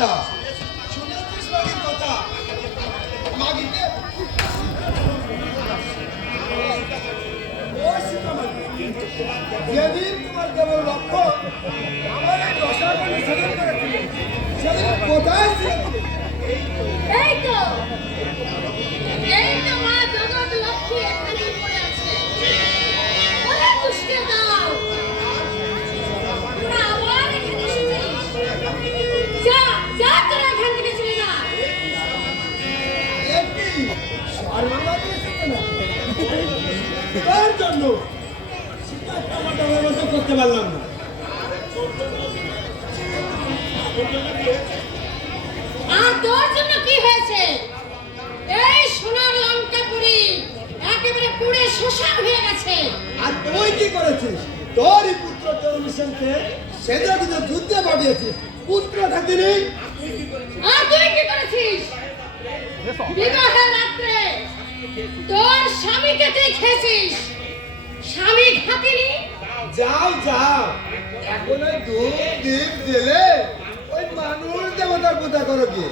কথা শুনেছিস মাগির কথা? মাগিকে যেদিন তোমার কেবল লক্ষ্য আমার এই রসায়ন সেদিন করেছিলে, সেদিন কোথায় ছিল? এই তো মা জগৎ লক্ষ্মী এখানে পড়ে আছে। ওরে দুষ্টে দাও, তোরা আবার এখানে এসেছিস? যা যা, তোরা এখান থেকে চলে যা। একটি সর্বমানে এসেছে না তার জন্য সেটা আমাদের ব্যবস্থা করতে পারলাম না। আর তোর জন্য কি হয়েছে? এই সোনার লঙ্কাপুরি একেবারে পুড়ে শ্মশান হয়ে গেছে। আর তুই কি করেছিস? তোরই পুত্র তরুণীকে সেদিন যুদ্ধে পাঠিয়েছিস, পুত্র থাকিনি। আর তুই কি করেছিস? বিবাহের রাত্রে তোর স্বামীকে তুই খেয়েছিস, স্বামী খাতিনি। যাও যাও, এখন ওই ধূপ দীপ জেলে ওই মানুষ দেবতার পূজা করো কি?